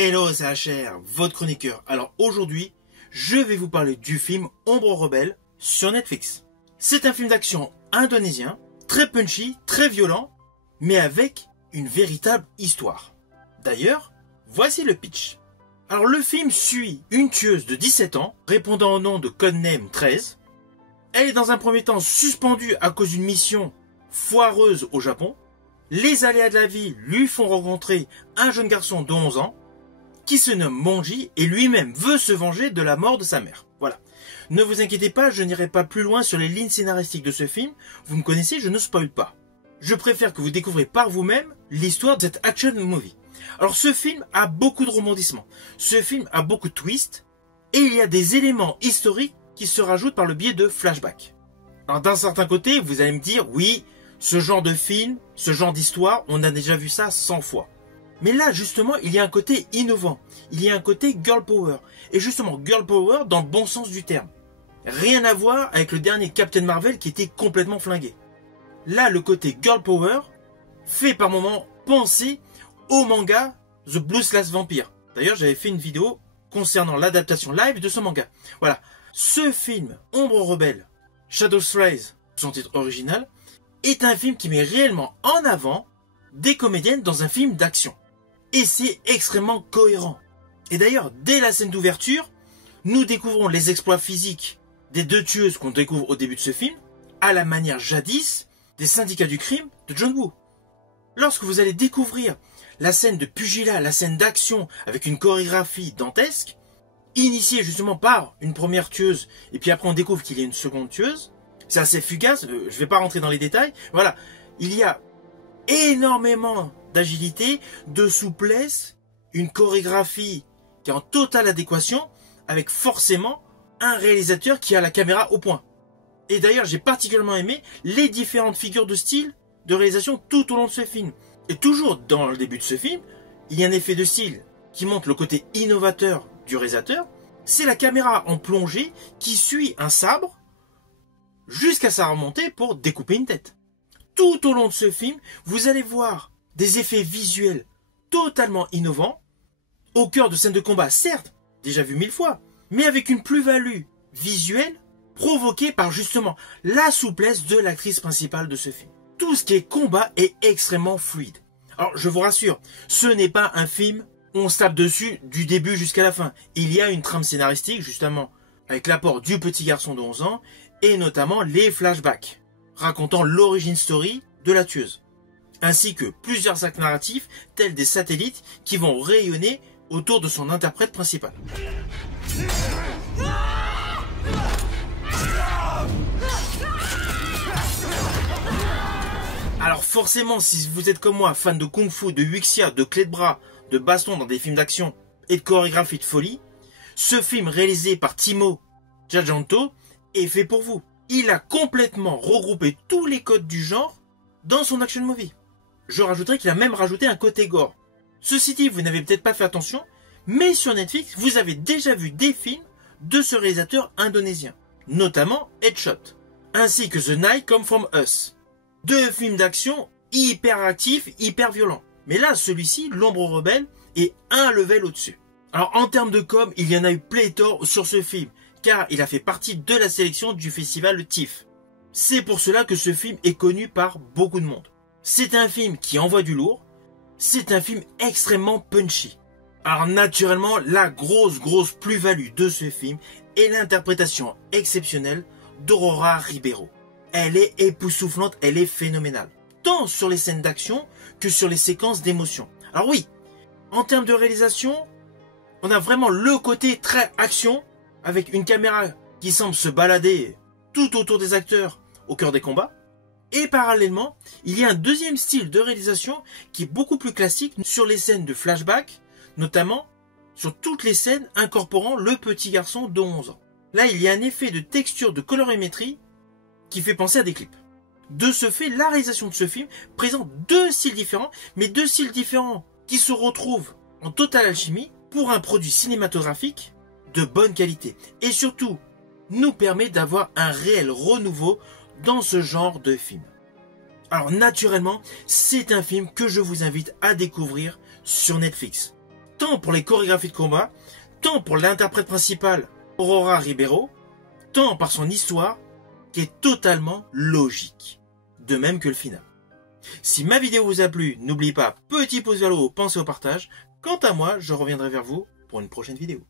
Hello, c'est HR, votre chroniqueur. Alors aujourd'hui, je vais vous parler du film Ombre Rebelle sur Netflix. C'est un film d'action indonésien, très punchy, très violent, mais avec une véritable histoire. D'ailleurs, voici le pitch. Alors le film suit une tueuse de 17 ans, répondant au nom de Codename 13. Elle est dans un premier temps suspendue à cause d'une mission foireuse au Japon. Les aléas de la vie lui font rencontrer un jeune garçon de 11 ans, qui se nomme Monji et lui-même veut se venger de la mort de sa mère. Voilà. Ne vous inquiétez pas, je n'irai pas plus loin sur les lignes scénaristiques de ce film. Vous me connaissez, je ne spoil pas. Je préfère que vous découvrez par vous-même l'histoire de cette action movie. Alors ce film a beaucoup de rebondissements. Ce film a beaucoup de twists. Et il y a des éléments historiques qui se rajoutent par le biais de flashbacks. Alors d'un certain côté, vous allez me dire, oui, ce genre de film, ce genre d'histoire, on a déjà vu ça 100 fois. Mais là, justement, il y a un côté innovant. Il y a un côté girl power. Et justement, girl power dans le bon sens du terme. Rien à voir avec le dernier Captain Marvel qui était complètement flingué. Là, le côté girl power fait par moments penser au manga The Blues Last Vampire. D'ailleurs, j'avais fait une vidéo concernant l'adaptation live de ce manga. Voilà. Ce film, Ombre Rebelle, Shadows Rise, son titre original, est un film qui met réellement en avant des comédiennes dans un film d'action. Et c'est extrêmement cohérent. Et d'ailleurs, dès la scène d'ouverture, nous découvrons les exploits physiques des deux tueuses qu'on découvre au début de ce film, à la manière jadis des syndicats du crime de John Woo. Lorsque vous allez découvrir la scène de pugilat, la scène d'action avec une chorégraphie dantesque, initiée justement par une première tueuse, et puis après on découvre qu'il y a une seconde tueuse, c'est assez fugace, je ne vais pas rentrer dans les détails, voilà, il y a énormément d'agilité, de souplesse, une chorégraphie qui est en totale adéquation avec forcément un réalisateur qui a la caméra au point. Et d'ailleurs, j'ai particulièrement aimé les différentes figures de style de réalisation tout au long de ce film. Et toujours dans le début de ce film, il y a un effet de style qui montre le côté innovateur du réalisateur. C'est la caméra en plongée qui suit un sabre jusqu'à sa remontée pour découper une tête. Tout au long de ce film, vous allez voir des effets visuels totalement innovants, au cœur de scènes de combat, certes, déjà vues 1000 fois, mais avec une plus-value visuelle provoquée par justement la souplesse de l'actrice principale de ce film. Tout ce qui est combat est extrêmement fluide. Alors, je vous rassure, ce n'est pas un film où on se tape dessus du début jusqu'à la fin. Il y a une trame scénaristique, justement, avec l'apport du petit garçon de 11 ans, et notamment les flashbacks, racontant l'origine story de la tueuse, ainsi que plusieurs actes narratifs tels des satellites qui vont rayonner autour de son interprète principal. Alors forcément, si vous êtes comme moi, fan de kung-fu, de wuxia, de clés de bras, de baston dans des films d'action et de chorégraphie de folie, ce film réalisé par Timo Tjahjanto est fait pour vous. Il a complètement regroupé tous les codes du genre dans son action movie. Je rajouterais qu'il a même rajouté un côté gore. Ceci dit, vous n'avez peut-être pas fait attention, mais sur Netflix, vous avez déjà vu des films de ce réalisateur indonésien, notamment Headshot, ainsi que The Night Come From Us. Deux films d'action hyper actifs, hyper violents. Mais là, celui-ci, L'Ombre Rebelle, est un level au-dessus. Alors en termes de com, il y en a eu pléthore sur ce film, car il a fait partie de la sélection du festival TIFF. C'est pour cela que ce film est connu par beaucoup de monde. C'est un film qui envoie du lourd, c'est un film extrêmement punchy. Alors naturellement, la grosse plus-value de ce film est l'interprétation exceptionnelle d'Aurora Ribeiro. Elle est époustouflante, elle est phénoménale, tant sur les scènes d'action que sur les séquences d'émotion. Alors oui, en termes de réalisation, on a vraiment le côté très action, avec une caméra qui semble se balader tout autour des acteurs au cœur des combats. Et parallèlement, il y a un deuxième style de réalisation qui est beaucoup plus classique sur les scènes de flashback, notamment sur toutes les scènes incorporant le petit garçon de 11 ans. Là, il y a un effet de texture de colorimétrie qui fait penser à des clips. De ce fait, la réalisation de ce film présente deux styles différents, mais deux styles différents qui se retrouvent en totale alchimie pour un produit cinématographique de bonne qualité. Et surtout, nous permet d'avoir un réel renouveau dans ce genre de film. Alors naturellement, c'est un film que je vous invite à découvrir sur Netflix. tant pour les chorégraphies de combat, tant pour l'interprète principale, Aurora Ribeiro, tant par son histoire, qui est totalement logique. De même que le final. Si ma vidéo vous a plu, n'oubliez pas, petit pouce vers le haut, pensez au partage. Quant à moi, je reviendrai vers vous pour une prochaine vidéo.